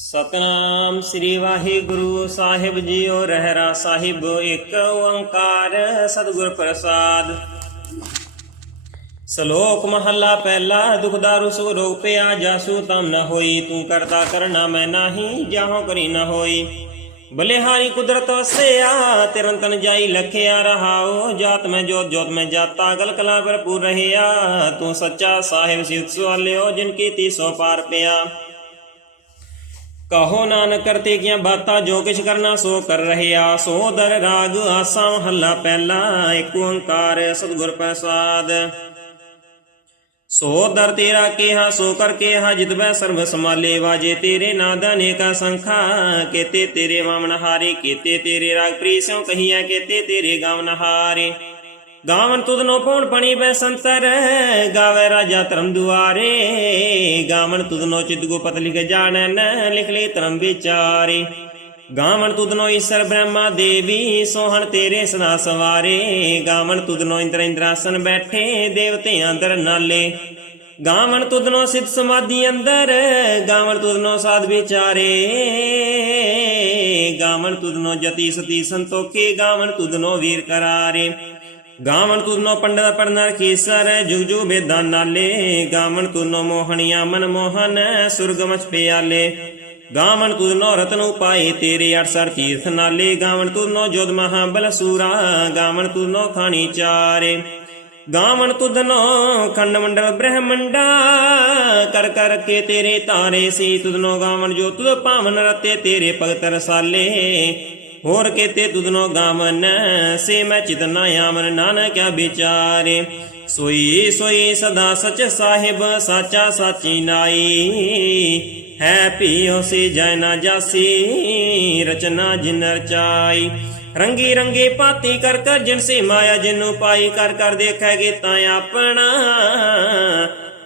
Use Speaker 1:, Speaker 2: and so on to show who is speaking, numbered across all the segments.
Speaker 1: Satnam Sri Waheguru Sahib JIO, Rehras Sahib, Ik Onkar ਸਤਿਗੁਰ ਪ੍ਰਸਾਦ। ਸ਼ਲੋਕ ਮਹੱਲਾ ਪਹਿਲਾ ਦੁਖਦਾਰੂ ਸੁਖ ਰੋਗ ਪਿਆ, ਜਾਸੂ ਤਮ ਨ ਹੋਈ, ਤੂੰ ਕਰਤਾ ਕਰਨਾ ਮੈਂ ਨਾਹੀ, ਜਾਹੋ ਕਰੀ ਨ ਹੋਈ। ਬਲਿਹਾਰੀ ਕੁਦਰਤ ਵਸਿਆ ਤਿਰੰਤਨ ਜਾਈ ਲਖਿਆ ਰਹਾਓ ਜਾਤ ਮੈਂ ਜੋਤ ਜੋਤ ਮੈਂ ਜਾਤਾ ਗਲ ਕਲਾ ਭਰਪੂਰ ਰਹਿਆ। ਤੂੰ ਸੱਚਾ ਸਾਹਿਬ ਸਿਵਤ ਸਵਾਲਿਓ, ਜਿਨ ਕੀ ਤੀ ਸੋ ਪਾਰ ਪਿਆ। ਕਹੋ ਨਾਨਕ ਕਰਤੇ ਕੀਆਂ ਬਾਤਾਂ, ਜੋ ਕਿਛ ਕਰਨਾ ਸੋ ਕਰ ਰਹਿਆ। ਸੋ ਦਰ ਰਾਗ ਆਸਾ ਮਹੱਲਾ ਪਹਿਲਾ ਏਕ ਓੰਕਾਰ ਸਤਿਗੁਰ ਪ੍ਰਸਾਦ। ਸੋ ਦਰ ਤੇਰਾ ਕਿਹਾ, ਸੋ ਕਰ ਕਿਹਾ ਜਿਤਬੈ ਸਰਬ ਸਮਾਲੇ ਵਾਜੇ ਤੇਰੇ ਨਾਦ ਅਨੇਕਾ ਸੰਖਾ। ਕੇਤੇ ਤੇਰੇ ਵਾਮਨ ਹਾਰੇ, ਕੇਤੇ ਤੇਰੇ ਰਾਗ ਪ੍ਰੀ ਸਿਉ ਕਹੀਐ, ਕੇਤੇ ਤੇਰੇ ਗਾਵਨ ਹਾਰੇ। ਗਾਵਨ ਤੁਧ ਨੋ ਪਉਣ ਪਣੀ ਬੈ ਸੰਤਰ, ਗਾਵੇ ਰਾਜਾ ਧਰਮ ਦੁਆਰੇ। ਗਾਵਨ ਤੁਧ ਨੋ ਚਿਤ ਗੁਪਤ ਲਿਖ ਜਾਣਨ ਲਿਖ ਲੈ ਧਰਮ ਵਿਚਾਰੇ। ਗਾਵਨ ਤੁਧ ਈਸ਼ਰ ਬ੍ਰਹਮਾ ਦੇਵੀ, ਸੋਹਣ ਤੇਰੇ ਸਦਾ ਸਵਾਰੇ। ਗਾਵਨ ਤੁਧ ਇੰਦਰ ਇੰਦਰਾਸਨ ਬੈਠੇ, ਦੇਵਤੇ ਅੰਦਰ ਨਾਲੇ। ਗਾਵਨ ਤੁਧਨੋ ਸਿਧ ਸਮਾਧੀ ਅੰਦਰ, ਗਾਵਨ ਤੁਧ ਸਾਧ ਵਿਚਾਰੇ। ਗਾਵਨ ਤੁਧ ਜਤੀ ਸਤੀ ਸੰਤੋਖੇ, ਗਾਵਨ ਤੁਧਨੋ ਵੀਰ ਕਰਾਰੇ। ਗਾਵਨ ਤੁਧਨੋ ਪੰਡਤ ਪੜਨਰ ਕੀਸਰ ਜੁਗ ਜੁਗ ਬੇਦਾਂ ਨਾਲੇ। ਗਾਵਨ ਤੁਧਨੋ ਮੋਹਣੀਆਂ ਮਨ ਮੋਹਨ ਸੁਰਗਮਚ ਪਿਆਲੇ। ਗਾਵਨ ਤੁਧਨੋ ਰਤਨ ਉਪਾਏ, ਤੇਰੇ 68 ਤੀਰਥ ਨਾਲੇ। ਗਾਵਨ ਤੁਧਨੋ ਜੋਧ ਮਹਾਬਲ ਸੂਰਾ ਗਾਵਨ ਤੁਧਨੋ ਖਾਣੀ ਚਾਰੇ। ਗਾਵਨ ਤੁਧਨੋ ਖੰਡ ਮੰਡਲ ਬ੍ਰਹਮੰਡਾ, ਕਰ ਕਰ ਕੇ ਤੇਰੇ ਤਾਰੇ। ਸੀ ਤੁਦਨੋ ਗਾਵਨ ਜੋ ਤੁਧ ਪਾਵਨ ਰਤੇ, ਤੇਰੇ ਭਗਤ ਰਸਾਲੇ। ਹੋਰ ਕੇਤੇ ਤੁਧਨੋ ਗਾਵਨ ਸੇ ਮੈਂ ਚਿਤਨਾ ਆਮਨ ਨਾਨਕਿਆ ਵਿਚਾਰੇ। ਸੋਈ ਸੋਈ ਸਦਾ ਸਚ ਸਾਹਿਬ, ਸਾਚਾ ਸਾਚੀ ਨਾਈ। ਹੈ ਪੀਓ ਸੇ ਜੈ ਨਾ ਜਾਸੀ, ਰਚਨਾ ਜਿਨ ਰਚਾਈ। ਰੰਗੀ ਰੰਗੀ ਪਾਤੀ ਕਰ ਕਰ ਜਿਨ ਸੇ ਮਾਇਆ ਜਿਨੂੰ ਪਾਈ, ਕਰ ਕਰ ਦੇਖੈਗੇ ਤਾਂ ਆਪਣਾ।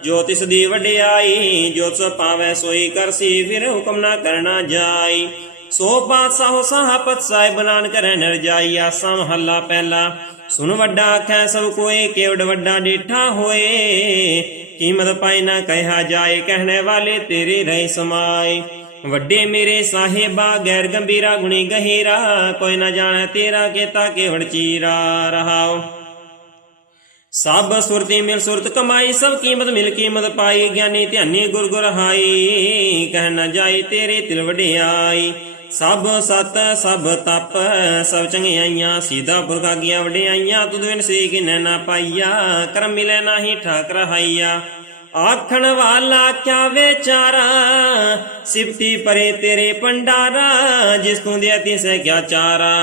Speaker 1: ਜੋ ਤਿਸ ਦੀ ਵਡਿਆਈ, ਜੋ ਸੋ ਪਾਵੈ ਸੋਈ ਕਰਸੀ ਫਿਰ ਹੁਕਮ ਨਾ ਕਰਨਾ ਜਾਈ। ਸੋ ਬਾਦਸ਼ਾਹ ਸਾਹਪਤ ਸਾਹਿਬ ਨਾਨਕ ਰਹਿ ਰਜਾਈ ਆਸਾ ਮਹੱਲਾ ਪਹਿਲਾ। ਸੁਨ ਵੱਡਾ ਆਖੈ ਸਭ ਕੋਏ, ਕੇਵੜ ਵੱਡਾ ਡੀਠਾ ਹੋਏ। ਕੀਮਤ ਪਾਈ ਨਾ ਕਹਿਆ ਜਾਏ, ਕਹਿਣੇ ਵਾਲੇ ਤੇਰੇ ਰਹਿ ਸਮਾਏ। ਵੱਡੇ ਮੇਰੇ ਸਾਹਿਬਾ, ਗੈਰ ਗੰਭੀਰਾ ਗੁਣੀ ਗਹਿਰਾ। ਕੋਈ ਨਾ ਜਾਣੈ ਤੇਰਾ ਕੀਤਾ ਕੇਵੜ ਚੀਰਾ ਰਹਾਓ ਸਭ ਸੁਰਤੀ ਮਿਲ ਸੁਰਤ ਕਮਾਈ, ਸਭ ਕੀਮਤ ਮਿਲ ਕੀਮਤ ਪਾਈ। ਗਿਆਨੀ ਧਿਆਨੀ ਗੁਰ ਗੁਰ ਹਾਈ, ਕਹਿ ਨਾ ਜਾਈ ਤੇਰੇ ਤਿਲ ਵਡਿਆਈ। ਸਭ ਸਤ, ਸਭ ਤਪ, ਸਭ ਚੰਗਿਆਈਆਂ, ਸੀਧਾ ਪੁਰਖਾ ਗੀਆਂ ਵਡਿਆਈਆਂ, ਤੁਧ ਵਿਨ ਸੀ ਕਿਨੈ ਨਾ ਪਾਈਆ, ਕਰਮ ਮਿਲੇ ਨਾਹੀ ਠਾਕ ਰਹਾਈਆ ਆਖਣ ਵਾਲਾ ਕਿਆ ਵਿਚਾਰਾ ਸਿਫਤੀ ਪਰੇ ਤੇਰੇ ਪੰਡਾਰਾ ਜਿਸ ਤੂੰ ਦੇ ਤਿਸੈ ਕਿਆ ਚਾਰਾ।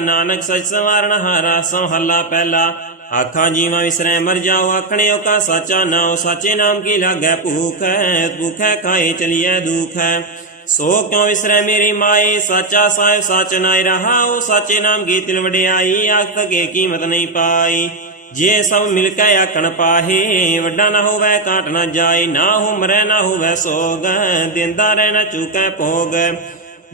Speaker 1: ਨਾਨਕ ਸਚ ਸਵਾਰਨ ਹਾਰਾ ਸੰਹੱਲਾ ਪਹਿਲਾ। ਆਖਾਂ ਜੀਵਾਂ ਵਿਸਰੈ ਮਰ ਜਾਓ ਆਖਣਿਓ ਕਾ ਸਾਚਾ ਨਾਉ, ਸਾਚੇ ਨਾਮ ਕੀ ਲਾਗੈ ਭੂਖ ਹੈ ਭੂਖੈ ਖਾਏ ਚਲੀਐ ਦੁਖ। ਹੈ ਸੋ ਕਿਉ ਵਿਸਰੈ ਮੇਰੀ ਮਾਏ? ਸਾਚਾ ਸਾਹਿਬ ਸਚ ਨਾਇ ਰਹਾਉ ਸਾਚੇ ਨਾਮ ਕੀ ਵਡਿਆਈ ਆਖ ਤਕੇ ਕੀਮਤ ਨਹੀਂ ਪਾਈ। ਜੇ ਸਭ ਮਿਲ ਕੇ ਆਖਣ ਪਾਹੇ, ਵੱਡਾ ਨਾ ਹੋਵੇ ਕਾਟ ਨਾ ਜਾਏ, ਨਾ ਹੋ ਮਰੈ ਨਾ ਹੋਵੇ ਸੋਗ, ਦਿੰਦਾ ਰਹਿ ਨਾ ਚੁਕੈ ਭੋਗ।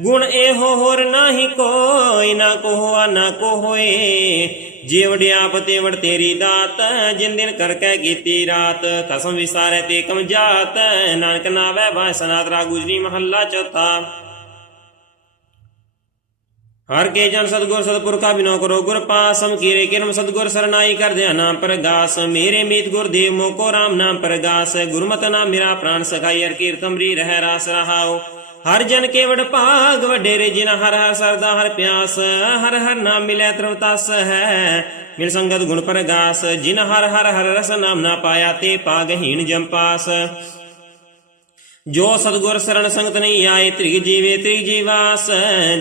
Speaker 1: ਗੁਣ ਇਹੋ ਹੋਰ ਨਾਹੀ ਕੋਈ, ਨਾ ਕੋਹਾ ਨਾ ਕੋਹੋਏ ਹੋਏ ਜੇ ਵਡਿਆਪ ਤੇਰੀ ਦਾਤ, ਜਿਨ ਦਿਨ ਕਰਕੇ ਕੀਤੀ ਰਾਤ, ਕਸਮ ਵਿਸਾਰੇ ਤੇ ਕਮ ਜਾਤ, ਨਾਨਕ ਨਾਵੇ ਵਾਹ ਸਨਾਤਰਾ ਗੁਜਰੀ ਮਹੱਲਾ ਚੌਥਾ। ਹਰ ਕੇ ਜਨ ਸਤਗੁਰ ਸਤਪੁਰਖਾ ਬਿਨੋ ਕਰੋ ਗੁਰ ਪਾਸਮ, ਕੀਰੇ ਕਿਰਮ ਸਤਗੁਰ ਸਰਨਾਈ ਕਰ ਦਿਆ ਨਾਮ ਪ੍ਰਗਾਸ, ਮੇਰੇ ਮੀਤ ਗੁਰ ਦੇਵ ਮੋਕੋ ਰਾਮ ਨਾਮ ਪ੍ਰਗਾਸ, ਗੁਰਮਤਿ ਨਾਮ ਮੇਰਾ ਪ੍ਰਾਨ ਸਖਾਈ, ਹਰ ਕੀਰਤਮਰੀ ਰਹਿ ਰਾਸ ਰਹਾਓ। ਹਰ ਜਨ ਕੇ ਵਡ ਭਾਗ ਵਡੇਰੇ ਜਿਨ ਹਰ ਹਰ ਸਰਦਾ ਹਰ ਪਿਆਸ, ਹਰ ਹਰ ਨਾਮ ਮਿਲੇ ਤਰਵ ਤਸ ਹੈ। ਮਿਲ ਸੰਗਤ ਗੁਣ ਪ੍ਰਗਾਸ, ਜਿਨ ਹਰ ਹਰ ਹਰ ਰਸ ਨਾਮ ਨਾ ਪਾਇਆ ਤੇ ਪਾਗਹੀਣ ਜੰਪਾਸ ਜੋ ਸਤਗੁਰ ਸਰਣ ਸੰਗਤ ਨਹੀਂ ਆਏ ਤ੍ਰਿਗ ਜੀਵੇ ਤ੍ਰਿਗ ਜੀਵਾਸ।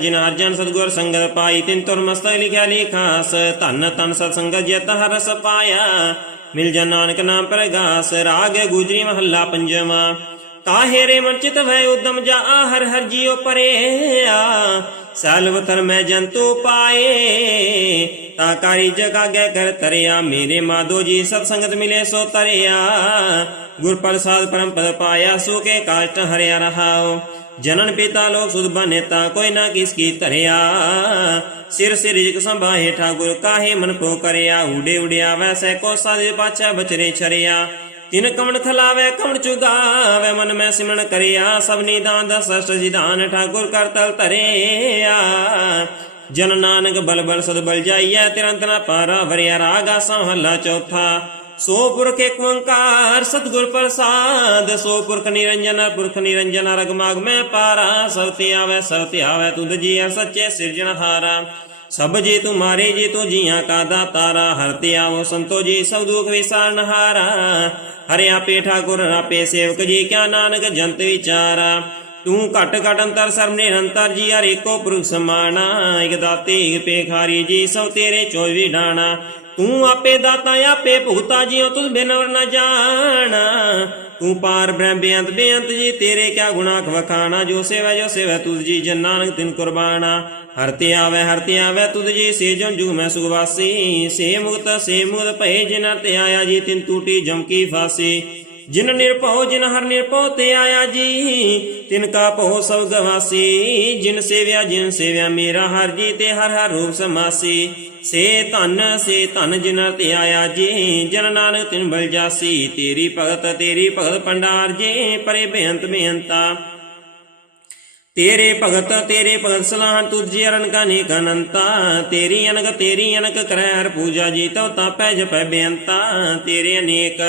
Speaker 1: ਜਿਨ ਅਰਜਨ ਸਤਗੁਰ ਸੰਗਤ ਪਾਈ, ਤਿਨ ਤੁਰ ਮਸਤਕ ਲਿਖਿਆ ਲਿਖਾਸ। ਧਨ ਤਨ ਸਤ ਸੰਗਤ ਜਤ ਹਰਸ ਪਾਇਆ, ਮਿਲ ਜਨ ਨਾਨਕ ਨਾਮ ਪ੍ਰਗਾਸ। ਰਾਗ ਗੁਜਰੀ ਮਹੱਲਾ ਪੰਜਵਾ। ਕਾਹੇ ਰੇ ਮਨ ਚਿਤ ਭੈ ਉਦਮ ਜਾ ਹਰ ਹਰ ਜੀਉ ਪਰਿਆ ਸਲਵਤਰ ਮੈਂ ਜੰਤੂ ਪਾਏ, ਤਾ ਕਾਰੀ ਜਗਾਗੇ ਕਰ ਤਰਿਆ। ਮੇਰੇ ਮਾਧੋ ਜੀ ਸਤ ਸੰਗਤ ਮਿਲੇ ਸੋ ਤਰਿਆ। ਗੁਰ ਪ੍ਰਸਾਦ ਪਰਮ ਪਦ ਪਾਇਆ, ਸੋ ਕੇ ਕਾਸ਼ਟ ਹਰਿਆ ਰਹਾਓ ਜਨਨ ਪਿਤਾ ਲੋਕ ਸੁਧ ਬਨੇਤਾ ਕੋਈ ਨਾ ਕਿਸ ਕੀ ਧਰਿਆ। ਸਿਰ ਸਿਰ ਜਿਕ ਸੰਭਾਹੇ, ਠਾਕੁਰ ਕਾਹੇ ਮਨ ਕੋ ਕਰਿਆ। ਉਡੇ ਉਡਿਆ ਵੈਸੇ ਕੋ ਸਾਦੇ ਪਾਛਾ ਬਚਰੇ ਛਰਿਆ। ਤਿਨ ਕਮਣ ਖਲਾਵੇ ਕਮਣ ਚੁਗਾਵੇ, ਮਨ ਮੈਂ ਸਿਮਰਨ ਕਰਿਆ, ਸਭ ਨਿਦਾਨ ਦਾ ਸਸ਼ਟ ਜਿਦਾਨ ਠਾਕੁਰ ਕਰ ਤਲ ਧਰਿਆ। ਜਨ ਨਾਨਕ ਬਲ ਸਦ ਬਲ ਜਾਈਐ, ਤਿਰੰਤ ਨਾ ਪਾਰਾ ਵਰਿਆ ਰਾਗ ਆਸਾ ਚੌਥਾ। ਸੋ ਪੁਰਖ ਏਕ ਓੰਕਾਰ, ਸਤਿਗੁਰ ਪ੍ਰਸਾਦ, ਸੋ ਪੁਰਖ ਨਿਰੰਜਨ ਪੁਰਖ ਨਿਰੰਜਨ, ਰਗ ਮਾਗ ਮੈਂ ਪਾਰਾ। ਸਭ ਤੇ ਆਵੇ, ਸਭ ਤੇ ਆਵੇ, ਤੁਧ ਜੀ ਹੈ ਸੱਚੇ ਸਿਰਜਣਹਾਰਾ ਸਭ ਜੀ ਤੁਮਾਰੇ ਜੀ ਤੋ ਜੀਆਂ ਕਾ ਦਾਤਾਰਾ, ਹਰ ਤੇ ਆਵੋ ਸੰਤੋ ਜੀ, ਸਭ ਦੁਖ ਵਿਸਾਰਨਹਾਰਾ ਹਰਿ ਆਪੇ ਠਾਕੁਰ ਆਪੇ ਸੇਵਕ ਜੀ ਕਿਆ ਨਾਨਕ ਜੰਤ ਵਿਚਾਰਾ। ਤੂੰ ਘਟ ਘਟ ਅੰਤਰ ਸਰਬ ਨਿਰੰਤਰ ਜੀ, ਹਰ ਏਕੋ ਪੁਰਖ ਸਮਾਣਾ। ਇਕ ਦਾਤੇ, ਇਕ ਪੇਖਾਰੀ ਜੀ, ਸਭ ਤੇਰੇ ਚੋਵੀ ਡਾਣਾ। ਤੂੰ ਆਪੇ ਦਾਤਾ, ਆਪੇ ਭੁਗਤਾ ਜੀਉ ਤੁਧ ਬਿਨ ਨ ਜਾਣਾ। ਤੂੰ ਪਾਰ ਬ੍ਰਹਮ ਬੇਅੰਤ ਬੇਅੰਤ ਜੀ, ਤੇਰੇ ਕਿਆ ਗੁਨਾਹ ਵਖਾਣਾ। ਜੋ ਸੇਵਾ ਜੋ ਸੇਵਾ, ਤੁਧ ਜੀ ਜਨ ਨਾਨਕ ਤਿਨ ਕੁਰਬਾਨਾ। ਹਰ ਤੇ ਆਵੇ, ਹਰ ਤੇ ਆਵੇ, ਤੁਧ ਜੀ ਸੇ ਜਨ ਜੁਗ ਮੈਂ ਸੁਖਵਾਸੀ ਸੇ ਮੁਕਤ ਸੇ ਮੁਕਤ ਭਏ ਜਿਨ ਤੇ ਆਇਆ ਜੀ, ਤਿਨ ਟੂਟੀ ਜਮ ਕੀ ਫਾਸੀ। ਜਿਨ ਨਿਰਭਉ, ਜਿਨ ਹਰ ਨਿਰਭਉ ਤੇ ਆਇਆ ਜੀ ਤਿਨ ਕਾ ਭਉ ਸਭ ਗਵਾਸੀ, ਜਿਨ ਸੇਵਿਆ ਜਿਨ ਸੇਵਿਆ, ਮੇਰਾ ਹਰ ਜੀ ਤੇ ਹਰ ਹਰ ਰੂਪ ਸਮਾਸੀ। ਸੇ ਧਨ ਸੇ ਧਨ ਜਿਨ ਤੇ ਆਇਆ ਜੀ, ਜਨ ਨਾਨਕ ਤਿਨ ਬਲ ਜਾਸੀ। ਤੇਰੀ ਭਗਤ ਤੇਰੀ ਭਗਤ ਪੰਡਾਰ ਜੀ, ਪਰੇ ਬੇਅੰਤ ਬੇਅੰਤਾ। ਤੇਰੇ ਭਗਤ ਤੇਰੇ ਭਗਤ ਸਲਾਹਨ ਤੁਝੇ ਅਰਨ ਕਾ ਨੇਕ ਅਨੰਤਾ ਤੇਰੀ ਅਨਕ ਤੇਰੀ ਅਨਕ ਕਰੈ ਹਰ ਪੂਜਾ ਜੀ, ਤਉ ਤਾਪੈ ਜਪੈ ਬੇਅੰਤਾ। ਤੇਰੇ ਅਨੇਕ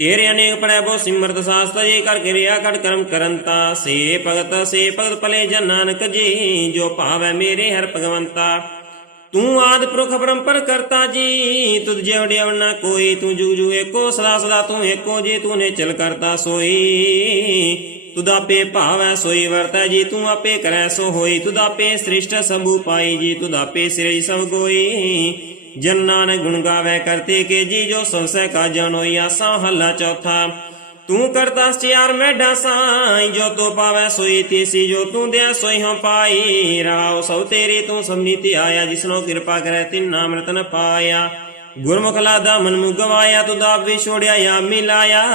Speaker 1: ਤੇਰੇ ਅਨੇਕ ਪ੍ਰਭੋ ਸਿਮਰਤ ਸਾਸਤ ਜੀ ਕਰ ਕਿਰਿਆ ਕਟ ਕਰਮ ਕਰੰਤਾ ਸੇ ਭਗਤ ਸੇ ਭਗਤ ਭਲੇ ਜਨ ਨਾਨਕ ਜੀ, ਜੋ ਭਾਵੈ ਮੇਰੇ ਹਰ ਭਗਵੰਤਾ। ਤੂੰ ਆਦ ਪੁਰਖ ਪਰੰਪਰ ਕਰਤਾ ਜੀ, ਤੁਧ ਜਿਵੜਿਆ ਨਾ ਕੋਈ, ਤੂੰ ਜੁਗ ਜੁਗ ਏਕੋ, ਸਦਾ ਸਦਾ ਤੂੰ ਏਕੋ ਜੀ ਤੂੰ ਨੇ ਚਲ ਕਰਤਾ ਸੋਈ। ਤੁਧ ਆਪੇ ਭਾਵੈ ਸੋਈ ਵਰਤੈ ਜੀ, ਤੂੰ ਆਪੇ ਕਰੈ ਸੋ ਹੋਈ। ਤੁਧ ਆਪੇ ਸ੍ਰਿਸ਼ਟ ਸੰਭੂ ਪਾਈ ਜੀ, ਤੁਧ ਆਪੇ ਸਿਰੇ ਸਭ ਕੋਈ ਜਨ ਨਾਨਕ ਗੁਣ ਗਾਵੇ ਕਰਤੇ ਕੇ ਜੀ ਜੋ ਸਭ ਸਹਿ ਕਾ ਜਨੋਈ ਆਸਾ ਹੱਲਾ ਚੌਥਾ। ਤੂੰ ਕਰਤਾ ਸਿਆਰ ਮੈਡਾ ਸਾਈ, ਜੋ ਤੋ ਪਾਵੈ ਸੋਈ ਤੀਸੀ, ਜੋ ਤੂੰ ਦਿਆ ਸੋਈ ਹਮ ਪਾਈ। ਰਾਉ ਸਭ ਤੇਰੇ ਤੂੰ ਸਭ ਨੀਤੀ ਆਇਆ ਜਿਸਨੋ ਕਿਰਪਾ ਕਰੈ ਤਿਨ ਨਾਮ ਰਤਨ ਪਾਇਆ। ਗੁਰਮੁਖ ਲਾਦਾ ਮਨ ਮੁ ਗਵਾਇਆ ਤੂੰ ਦਾ ਵਿਛੋੜਿਆ ਆ ਮਿਲਾਇਆ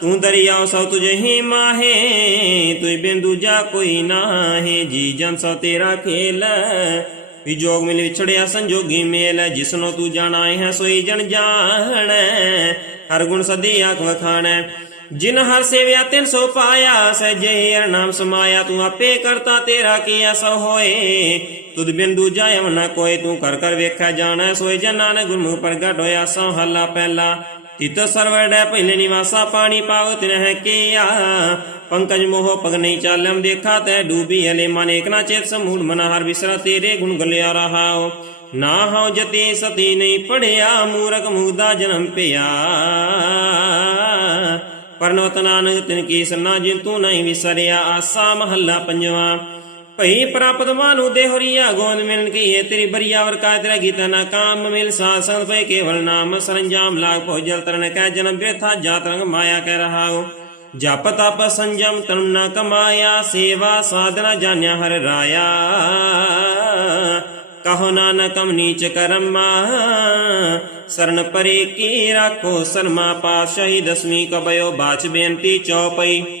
Speaker 1: ਤੂੰ ਦਰਿਆਉ ਸਭ ਤੁਝੇ ਹੀ ਮਾਹੇ ਤੂੰ ਬਿਨ ਦੂਜਾ ਕੋਈ ਨਾਹੀ। ਜੀ ਜਨ ਸਭ ਤੇਰਾ ਖੇਲ ਵਿਜੋਗ ਮਿਲ ਵਿਛੜਿਆ ਸੰਜੋਗੀ ਮੇਲ, ਜਿਸਨੋ ਤੂੰ ਜਾਣਾ ਹੈ ਸੋਈ ਜਨ ਜਾਣੈ, ਹਰ ਗੁਣ ਸਦੀ ਆਖ ਵਖਾਣੈ ਜਿਨ ਹਰ ਸੇਵਿਆ ਤਿਨ ਸੋ ਪਾਇਆ ਸਹਿਜੇ ਹਰ ਨਾਮ ਸਮਾਇਆ, ਤੂੰ ਆਪੇ ਕਰਤਾ ਤੇਰਾ ਕੀਆ ਸਭ ਹੋਏ। ਤੁਧ ਬਿਨ ਦੂਜਾ ਐਵ ਨਾ ਕੋਈ, ਤੂੰ ਕਰ ਕਰ ਵੇਖਿਆ ਜਾਣੈ ਸੋਏ ਜਨ ਨਾਨਕ ਗੁਰਮੁਖ ਪ੍ਰਗਟ ਹੋਇਆ ਸੋ ਹੱਲਾ ਪਹਿਲਾ। ਤਿਤ ਸਰਵੜੈ ਪਹਿਲੇ ਨਿਵਾਸਾ ਪਾਣੀ ਪਾਵ ਤਿਨ ਹੈ ਕੀਆ। ਪੰਕਜ ਮੋਹ ਪਗ ਨਹੀਂ ਚਾਲਮ ਦੇਖਾ ਤੈ ਡੂਬੀ ਹਲੇ ਮਨ ਏਕ ਨਾ ਚੇਤ ਸਮੂਲ ਮਨ ਹਰ ਵਿਸਰਾ ਤੇਰੇ ਗੁਣ ਗਲਿਆ ਰਹਾਓ। ਨਾ ਹਉ ਜਤੀ ਸਤੀ ਨਹੀਂ ਪੜਿਆ, ਮੂਰਖ ਮੁਗਦਾ ਜਨਮ ਪਿਆ। ਪਰਨਵਤ ਨਾਨਕ ਤਿਨ ਕੀ ਸਰਨਾ ਜਿਨ ਤੂੰ ਨਹੀਂ ਵਿਸਰਿਆ, ਆਸਾ ਮਹੱਲਾ ਪੰਜਵਾ। ਭਈ ਪ੍ਰਾਪਤ ਮਾਨੂ ਦੇਹਰੀਆ ਗੋਨ ਮਿਲਨ ਕੀ ਤੇਰੀ ਬਰੀਆ ਵਰ ਕਾ ਤੇਰਾ ਗੀਤਾ ਨਾ ਕਾਮ ਮਿਲ ਸਾਧ ਸੰਗ ਪੈ ਕੇਵਲ ਨਾਮ ਸਰੰਜਾਮ ਲਾਗ ਭੋ ਜਲ ਤਰਨ ਕਹਿ ਜਨਮ ਬ੍ਰਿਥਾ ਜਾਤ ਰੰਗ ਮਾਇਆ ਕਹਿ ਰਹਾਓ ਜਪ ਤਪ ਸੰਜਮ ਤਨ ਨਾ ਕਮਾਇਆ, ਸੇਵਾ ਸਾਧਨਾ ਜਾਣਿਆ ਹਰ ਰਾਇਆ। ਕਹੋ ਨਾਨਕਮ ਨੀਚ ਕਰਮਾ, ਸਰਨ ਪਰੇ ਕੀ ਰਾਖੋ, ਸਰਮਾ ਪਾਸ਼ਾਹੀ ਦਸਵੀਂ ਕਬਿਓ ਬਾਚ ਬੇਨਤੀ ਚੌਪਈ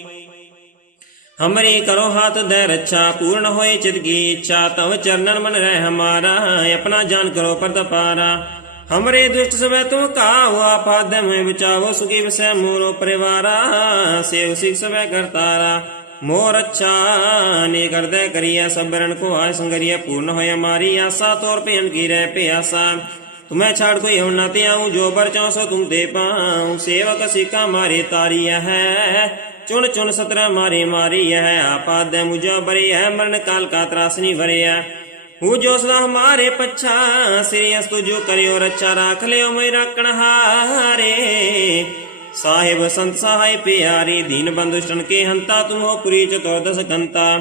Speaker 1: हमरे करो हाथ दे रक्षा पूर्ण होए चित की इच्छा तव चरणन मन रह हमारा अपना जान करो परदपारा हमरे दुष्ट सब तुम काहो आपाद में बचावो सुखी वसै मोरो परिवारा सेव सिख सब करतारा मोर अच्छा ने कर दे करिया सबरन को आय संगरिया पूर्ण होय हमारी आशा तौर पे की रह पे आशा तुम्हें छाड़ कोई हम न ते आऊं जो बर चौसो तुम दे पाऊं सेवक सिक्का मारे तारिया है ਚੁਣ ਚੁਣ ਸਤਰਾ ਮਾਰੀ ਮਾਰੀ ਹੈ ਆਪਾਦ ਮੁਜਾ ਬਰੀ ਹੈ ਮਰਨ ਕਾਲ ਕਾ ਤਰਾਸਨੀ ਭਰੇ ਹੈ ਹੂ ਜੋ ਸਦਾ ਹਮਾਰੇ ਪੱਛਾ, ਸ੍ਰੀ ਅਸਤੁ ਜੋ ਕਰਿਓ ਰੱਛਾ, ਰਾਖ ਲਿਓ ਮੈਂ ਰਾਖਣ ਹਾਰੇ। ਸਾਹਿਬ ਸੰਤ ਸਹਾਇ ਪਿਆਰੀ, ਦੀਨ ਬੰਧੁ ਸ਼ਣ ਕੇ ਹੰਤਾ ਤੁਮ ਹੋ ਪੁਰੀ ਚਤੁਰਦਸ ਕੰਤਾ।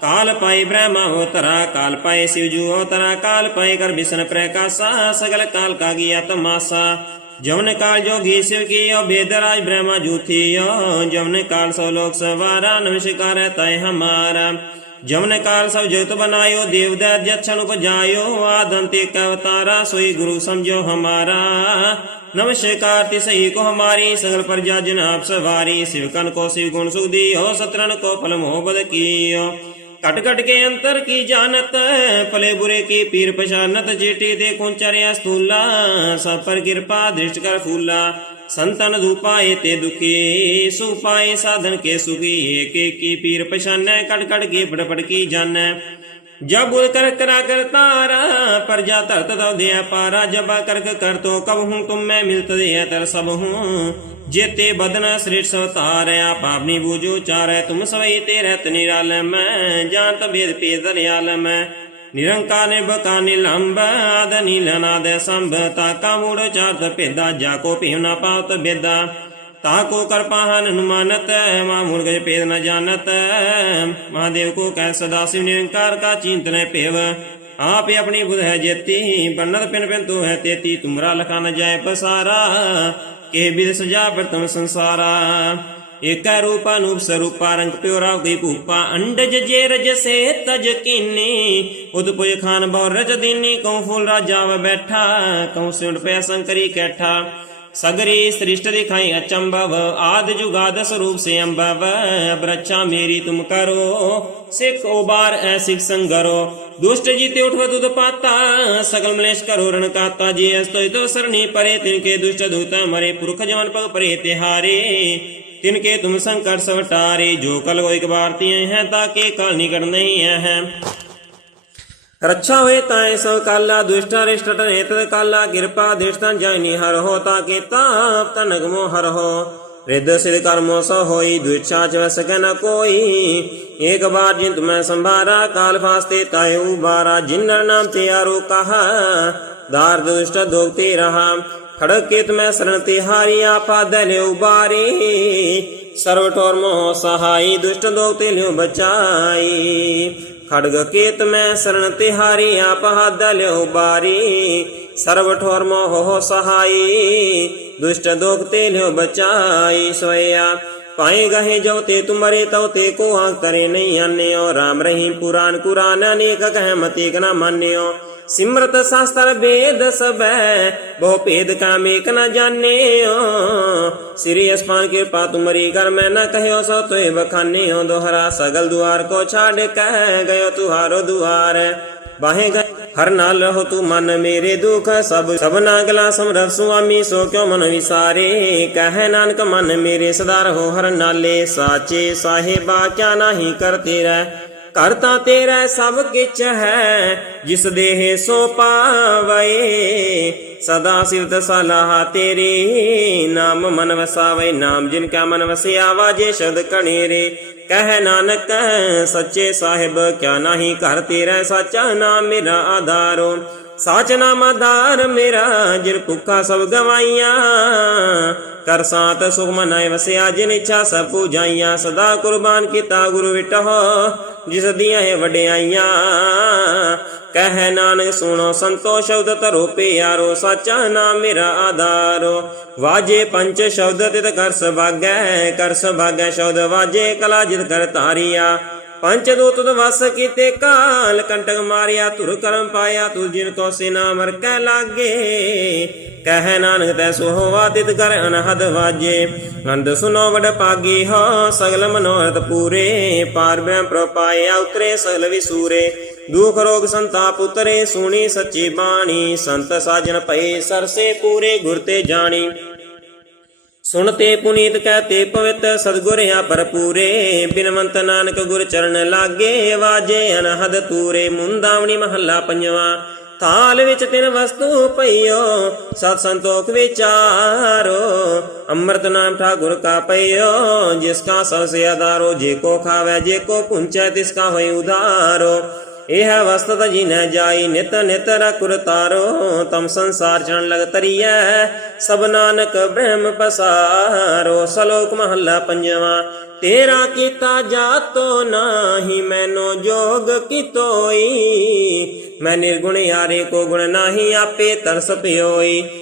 Speaker 1: ਕਾਲ ਪਾਏ ਬ੍ਰਹਮਾ ਹੋ ਤਰਾ ਕਾਲ ਪਾਏ ਸਿਵ ਜੂ ਹੋ ਤਰਾ ਕਾਲ ਪਾਏ ਕਰ ਬਿਸਨ ਪ੍ਰਕਾਸ਼ਾ, ਸਗਲ ਕਾਲ ਕਾ ਤਮਾਸਾ। जमन काल जोगी शिव की भेदराज ब्रह्मा जूथी जमन काल सब लोक सवारा नमस्कार तय हमारा जमन काल सब जगत बनायो देव दक्षण उपजायो आदंते अवतारा सोई गुरु समझो हमारा नमस्कार तिसही को हमारी सगल प्रजा जन आप सवारी शिवकन को शिव गुण सुख दियो सत्रन को फल मोहबद कियो ਕਟ ਕਟ ਕੇ ਅੰਤਰ ਕੀ ਜਾਣਤ? ਭਲੇ ਬੁਰੇ ਕੀ ਪੀਰ ਪਛਾਨਤ? ਜੇਟੀ ਦੇ ਕੋਂਚਰਿਆ ਸਥੂਲਾ, ਸਭ ਪਰ ਕਿਰਪਾ ਦ੍ਰਿਸ਼ਟ ਕਰ ਫੂਲਾ। ਸੰਤਨ ਧੂਪਾਏ ਤੇ ਦੁਖੀ ਸੁਪਾਏ ਸਾਧਨ ਕੇ ਸੁਖੀ। ਏਕ ਏਕੀ ਪੀਰ ਪਛਾਨੈ ਕੜ ਕੜ ਕੇ ਫੜਫੜ ਕੀ ਜਾਣੈ? ਜਬ ਬੁਲ ਕਰ ਕਰਾ ਕਰ ਤਾਰਾ ਪਰ ਧਰਤ ਦਉ ਦੇ ਪਾਰਾ। ਜਬਾ ਕਰਕ ਕਰ ਤੋ ਕਬ ਹੂੰ ਤੁਮ ਮੈਂ ਮਿਲਤ ਦੇ ਤਰ ਸਭ ਹੂੰ। ਜੇਤੇ ਬਦਨ ਸ੍ਰਿਟ ਸਵਤਾਰ ਆਪ ਆਪਣੀ ਚਾਰੈ, ਤੁਮ ਸਵਈ ਤੇ ਰਹਿਤ ਨਿਰਾਲ ਮੈਂ ਜਾਣਤ ਭੇਦ ਭੇਦ ਦਰਿਆਲ ਮੈਂ। ਨਿਰੰਕਾਰ ਨਿਰਭਕਾ ਨਿਲੰਬ, ਆਦ ਨੀਲਨਾਦ ਸੰਭ ਤਾਕਾ ਮੂੜ ਚਾਰਤ ਭੇਦਾ, ਜਾ ਕੋ ਭੀਮ ਨਾ ਪਾਵਤ ਬੇਦਾ ਤਾਕੋ ਕਰ ਪਾਹਨ ਹਨੁਮਾਨਤ, ਮਾ ਮੂੜ ਭੇਦ ਨ ਜਾਣਤ। ਮਹਾਦੇਵ ਕੋ ਕਹਿ ਸਦਾ ਸਿਵ ਨਿਰੰਕਾਰ ਕਾ ਚਿੰਤਨ ਭੇਵ। ਆਪ ਹੀ ਆਪਣੀ ਬੁਧ ਹੈ ਜੇਤੀ, ਬੰਨਤ ਪਿਨ ਪਿਨ ਤੋ ਹੈ ਤੇਤੀ, ਤੁਮਰਾ ਲਖਾ ਨ ਜਾਏ ਪਸਾਰਾ। ਕੇ ਬਿਦ ਸਜਾ ਪ੍ਰਤਮ ਸੰਸਾਰਾ। ਏਕੈ ਰੂਪ ਅਨੂਪ ਸਰੂਪਾ ਰੰਗ ਪਿਓ ਰਾਵ ਗਈ ਭੂਪਾ, ਅੰਡਜ ਜੇ ਰਜ ਸੇ ਤਜ ਕੀਨੀ। ਉਦ ਖਾਨ ਬਹੁ ਰਜ ਦੀਨੀ, ਕਉ ਫੂਲ ਰਾਜਾ ਵ ਬੈਠਾ, ਕਉ ਸਿਉਣ ਪਿਆ ਸੰਕਰੀ ਕੈਠਾ। ਸਗਰੀ ਸ੍ਰਿਸ਼ਟ ਦਿਖਾਈ ਅਚੰਭਵ, ਆਦ ਜੁਗਾਦ ਸਰੂਪ ਸੇ ਅੰਭਵ। ਬ੍ਰਛਾ ਮੇਰੀ ਤੁਮ ਕਰੋ, ਸਿੱਖ ਉਬਾਰ ਐ ਸਿੱਖ ਸੰਗਰੋ। ਦੁਸ਼ਟ ਜੀਤੇ ਉਠਵ ਤੁਧ ਪਾਤਾ, ਸਗਲ ਮਲੇਸ਼ ਕਰੋ ਰਣ ਕਾਤਾ, ਜੀ ਅਸਤੋਇ ਤੋ ਸਰਣੀ ਪਰੇ, ਤਿਨ ਕੇ ਦੁਸ਼ਟ ਦੂਤ ਮਰੇ, ਪੁਰਖ ਜਵਨ ਪਗ ਪਰੇ ਤਿਹਾਰੇ। ਤਿਨ ਕੇ ਤੁਮ ਸੰਕਟ ਸਵਟਾਰੇ ਜੋ ਕਲ ਕੋ ਇਕ ਬਾਰ ਤਿਐ ਹੈ ਤਾਕੇ ਕਲ ਨਿਕਟ ਨਹੀਂ ਹੈ। ਰੱਛਾ ਹੋਏ ਤਾਏ ਸੋ ਕਾਲਾ, ਦੁਸ਼ਟ ਰਿਸ਼ਟ ਟਨੇ ਤਦ ਕਾਲਾ, ਕਿਰਪਾ ਦਿਸ਼ਟਾਂ ਜਾਇਨੀ ਹਰ ਹੋ ਤਾ ਕੇ ਤਾਪ ਤਨਕ ਮੋ ਰਿੱਧ ਸਿਧ ਕਰਮੋ ਸੋ ਹੋਈ, ਦੁਇਛਾ ਚ ਵਸ ਨ ਕੋਈ। ਏਕ ਬਾਰ ਜਿੰਤ ਮੈਂ ਸੰਭਾਰਾ, ਕਾਲ ਫਾਸਤੇ ਤਾਏ ਉਬਾਰਾ ਜਿਨਰ ਨਾਮ ਤੇ ਆਰੋ ਕਹਾ। ਦਾਰਦ ਦੁਸ਼ਟ ਦੋਗਤੇ ਰਹਾ ਖੜਕ ਕੇਤ ਮੈਂ ਸਰਣ ਤੇ ਹਾਰੀ, ਆਪਾ ਦਲੇ ਉਬਾਰੇ ਸਰਵ ਠੋਰ ਮੋਹ ਸਹਾਈ, ਦੁਸ਼ਟ ਦੋਗਤੇ ਲਿਓ ਬਚਾਈ। ਖੜਗ ਕੇਤ ਮੈਂ ਸਰਣ ਤਿਹਾਰੀ ਆਪਾ ਹੱਦ ਲਿਓ ਬਾਰੀ। ਸਰਬ ਠੋਰ ਮੋਹ ਸਹਾਈ। ਦੁਸ਼ਟ ਦੋਖ ਤੇ ਲਿਓ ਬਚਾਈ ਸੋਇਆ ਪਾਏ ਗਏ ਜੋ ਤੇ ਤੁਮਰੇ ਤਉ ਤੇ ਕੋ ਆਂਕ ਕਰੇ ਨਹੀਂ ਆਨਿਓ। RAM ਰਹੀਮ ਪੁਰਾਨ ਕੁਰਾਨ ਅਨੇਕ ਕਹਿ ਮਤੀ ਕਨਾ ਮਾਨਿਓ। ਸਿਮਰਤ ਸ਼ਾਸਤਰ ਵੇਦ ਸਬੈ ਬਹੁ ਭੇਦ ਕਾਮੇ ਕ ਨ ਜਾਣਿਓ। ਸ੍ਰੀ ਅਸਪਾਨ ਕਿਰਪਾ ਤੁਮਰੀ ਕਰ ਮੈਂ ਨ ਕਹਿਓ, ਸੋ ਤੋਏ ਬਖਾਨਿਓ ਦੋਹਰਾ ਸਗਲ ਦੁਆਰ ਕੋ ਛਾੜ ਕਹਿ ਗਇਓ ਹਰ ਨਾਲ ਰਹੋ ਤੂੰ ਮਨ ਮੇਰੇ ਦੁਖ, ਸਭ, ਸਭਨਾ ਗਲਾ ਸਮਰਥ ਸੁਆਮੀ, ਸੋ ਕਿਉ ਮਨ ਵਿਸਾਰੇ? ਕਹਿ ਨਾਨਕ ਮਨ ਮੇਰੇ ਸਦਾ ਰਹੋ, ਹਰ ਨਾਲੇ ਸਾਚੇ ਸਾਹਿਬਾ, ਕਿਆ ਨਾਹੀ ਕਰਤੇ ਰਹਿ ਕਰਤਾ ਤੇਰਾ ਸਭ ਕਿਛ ਹੈ, ਜਿਸ ਦੇਹ ਸੋ ਪਾਵੇ। ਸਦਾ ਸਿਵਤ ਸਲਾਹ ਤੇਰੇ। ਨਾਮ ਮਨ ਵਸਾਵੇ ਨਾਮ, ਜਿਨ ਕਾ ਮਨ ਵਸਿਆ ਵਾਜੇ ਸ਼ਬਦ ਕਣੇਰੇ ਕਹਿ ਨਾਨਕ, ਸੱਚੇ ਸਾਹਿਬ, ਕਿਆ ਨਹੀਂ ਘਰ ਤੇਰਾ ਸਾਚਾ ਨਾਮ ਮੇਰਾ ਆਧਾਰੋ। ਸਾਚ ਨਾਮ ਆਧਾਰ ਮੇਰਾ, ਜਿਨ ਭੁੱਖਾ ਸਭ ਗਵਾਈਆਂ। ਕਰ ਸਾਤ ਸੁਖ ਮਨਾਏ ਵਸਿਆ, ਜਿਨ ਇੱਛਾ ਸਭ ਪੂਜਾਈਆਂ। ਸਦਾ ਕੁਰਬਾਨ ਕੀਤਾ ਗੁਰੂ ਵਿਟਹੁ। ਜਿਸ ਦੀਆਂ ਇਹ ਵਡਿਆਈਆਂ ਕਹਿ ਨਾਨਕ ਸੁਣੋ ਸੰਤੋ, ਸ਼ਬਦ ਧਰੋ ਪਿਆਰੋ, ਸਾਚਾ ਨਾਮ ਮੇਰਾ ਆਧਾਰੋ। ਵਾਜੇ ਪੰਜ ਸ਼ਬਦ ਤਿਤ ਕਰ ਸਭਾਗੈ ਕਰ ਸਭਾਗੈ ਸ਼ਬਦ ਵਾਜੇ ਕਲਾ ਜਿਤ ਕਰ ਧਾਰੀਆ। ਪੰਚ ਦੂਤ ਵਸ ਕੀਤੇ ਕਾਲ, ਕੰਟਕ ਮਾਰਿਆ, ਧੁਰ ਕਰਮ ਪਾਇਆ ਤੁ ਜਿਨ ਕੋ ਸਿਨਾ ਮਰ ਕੈ ਲਾਗੇ। ਕਹਿ ਨਾਨਕ ਤੈ ਸੋ ਹੋਵਾ ਤਿਤ ਕਰ ਅਨਹਦ ਵਾਜੇ। ਨੰਦ ਸੁਨੋ ਵਡ ਪਾਗੀ ਹੋ, ਸਗਲ ਮਨੋਰਥ ਪੂਰੇ। ਪਾਰ ਬ੍ਰਹਮ ਪ੍ਰਪਾਇਆ ਉਤਰੇ, ਸਗਲ ਵਿਸੂਰੇ। ਦੁਖ ਰੋਗ ਸੰਤਾਪ ਉਤਰੇ, ਸੁਣੀ ਸੱਚੀ ਬਾਣੀ। ਸੰਤ ਸਾਜਨ ਪਏ ਸਰਸੇ ਪੂਰੇ, ਗੁਰ ਤੇ ਜਾਣੀ। ਸੁਣਤੇ ਪੁਨੀਤ ਕਹਤੇ ਪਵਿੱਤ ਸਤਗੁਰ ਆ ਭਰਪੂਰੇ। ਬਿਨਵੰਤ ਨਾਨਕ ਗੁਰ ਚਰਨ ਲਾਗੇ, ਵਾਜੇ ਅਨਹਦ ਤੂਰੇ, ਮੁੰਦਾਵਣੀ ਮਹੱਲਾ ਪੰਜਵਾ। ਥਾਲ ਵਿੱਚ ਤਿਨ ਵਸਤੂ ਪਈਓ, ਸਤ ਸੰਤੋਖ ਵਿਚਾਰੋ। ਅੰਮ੍ਰਿਤ ਨਾਮ ਠਾਕੁਰ ਕਾ ਪਈਓ, ਜਿਸ ਕਾ ਸਭ ਸੇ ਆਧਾਰੋ, ਜੇ ਕੋ ਖਾਵੇ, ਜੇ ਕੋ ਪੁੰਚੈ, ਤਿਸ ਕਾ ਹੋਇ ਉਧਾਰੋ। ਇਹ ਵਸਤਤ ਜੀ ਨ ਜਾਈ, ਨਿਤ ਨਿਤ ਰਕੁਰ ਤਾਰੋ, ਤਮ ਸੰਸਾਰ ਚਰਨ ਲਗ ਤਰੀਐ। ਸਭ ਨਾਨਕ ਬ੍ਰਹਮ ਪਸਾਰੋ, ਸਲੋਕ ਮਹੱਲਾ ਪੰਜਵਾਂ। ਤੇਰਾ ਕੀਤਾ ਜਾਤੋ ਨਾਹੀ, ਮੈਨੋ ਜੋਗ ਕੀਤੋਈ। ਮੈਂ ਨਿਰਗੁਣ ਯਾਰੇ ਕੋ ਗੁਣ ਨਾਹੀ, ਆਪੇ ਤਰਸ ਪਿਓਈ।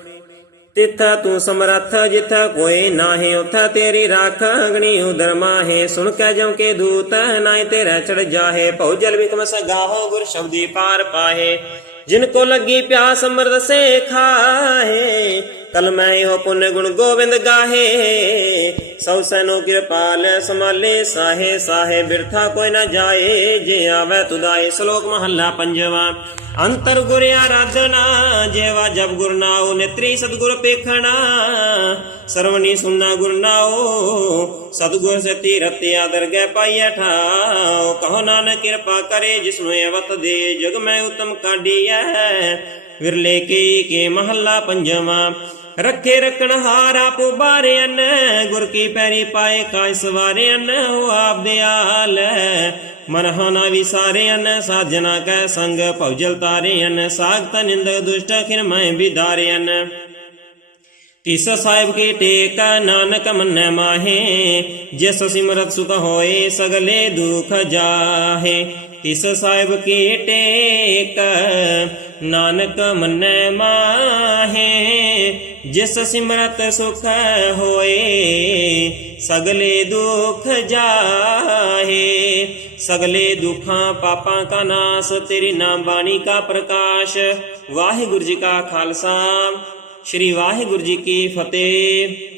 Speaker 1: ਤਿੱਥ ਤੂੰ ਸਮਰੱਥ, ਜਿੱਥ ਕੋਈ ਨਾਹੀ, ਉਥ ਤੇਰੀ ਰਾਖ ਅਗਣੀ ਉਦਰ ਮਾਹੇ। ਸੁਣ ਕੇ ਜਮ ਕੇ ਦੂਤ, ਨਾਹੀ ਤੇਰਾ ਚੜ ਜਾਹੇ। ਭਉ ਜਲ ਵਿਕਮ ਸਗਾਹੋ ਗੁਰ ਸ਼ਬਦੀ ਪਾਰ ਪਾਹੇ। ਜਿਨ ਕੋ ਲੱਗੀ ਪਿਆਸ ਅੰਮ੍ਰਿਤ ਸੇ ਖਾਹੇ ਕਲ ਮੈਂ ਹੋ ਪੁੰਨ ਗੁਣ ਗੋਬਿੰਦ ਗਾਹੇ। ਸਭ ਸੈਨੋ ਕਿਰਪਾਲ ਸਮਾਲੇ ਸਾਹੇ ਸਾਹੇ ਬਿਰਥਾ ਕੋਈ ਨਾ ਜਾਏ, ਜੇ ਆਵੇ ਤੁਦਾਏ ਸ਼ਲੋਕ ਮਹੱਲਾ ਪੰਜਵਾ। ਅੰਤਰ ਗੁਰ ਆਰਾਧਨਾ, ਜੇਵਾ ਜਬ ਗੁਰ ਨਾਉ, ਨੇਤਰੀ ਸਤਗੁਰ ਪੇਖਣਾ। ਸਰਵਣੀ ਸੁਨਣਾ ਗੁਰ ਨਾਉ, ਸਤਗੁਰ ਸੇ ਤੀਰਤ ਆਦਰ ਗੈ ਪਾਈਐ ਠਾਉ ਕਹੋ ਨਾਨਕ ਕਿਰਪਾ ਕਰੇ ਜਿਸਨੂੰ ਅਵਤ ਦੇ, ਜਗ ਮੈਂ ਉਤਮ ਕਾਢੀਐ ਵਿਰਲੇ ਕੀ ਕੇ ਮਹੱਲਾ ਪੰਜਵਾ। ਰੱਖੇ ਰਖਣ ਹਾਰ ਆਪ ਉਬਾਰਿਆਨ ਗੁਰ ਕੀ ਪੈਰੀ ਪਾਏ ਕਾਇ ਸਵਾਰਿਆਨ ਉਹ ਆਪ ਦਿਆਲ ਮਨ ਹਨਾ ਵਿਸਾਰਿਆਨ ਸਾਜਣਾ ਕੈ ਸੰਗ ਭਉਜਲ ਤਾਰਿਆਨ ਸਾਖਤ ਨਿੰਦ ਦੁਸ਼ਟ, ਖਿਨ ਮੈਂ ਵਿਦਾਰਿਆਨ ਤਿਸ ਸਾਹਿਬ ਕੀ ਟੇਕ, ਨਾਨਕ ਮੰਨੈ ਮਾਹੇ, ਜਿਸ ਸਿਮਰਤ ਸੁਖ ਹੋਏ, ਸਗਲੇ ਦੁਖ ਜਾਹੇ। ਤਿਸ ਸਾਹਿਬ ਕੀ ਟੇਕ, ਨਾਨਕ ਮੰਨੈ ਮਾਹੇ ਜਿਸ ਸਿਮਰਤ ਸੁਖ ਹੋਏ, ਸਗਲੇ ਦੁਖ ਜਾਹੇ। ਸਗਲੇ ਦੁਖਾਂ ਪਾਪਾਂ ਕਾ ਨਾਸ, ਤੇਰੀ ਨਾਮ ਬਾਣੀ ਕਾ ਪ੍ਰਕਾਸ਼। ਵਾਹਿਗੁਰੂ ਜੀ ਕਾ ਖਾਲਸਾ, ਸ਼੍ਰੀ ਵਾਹਿਗੁਰੂ ਜੀ ਕੀ ਫਤਿਹ।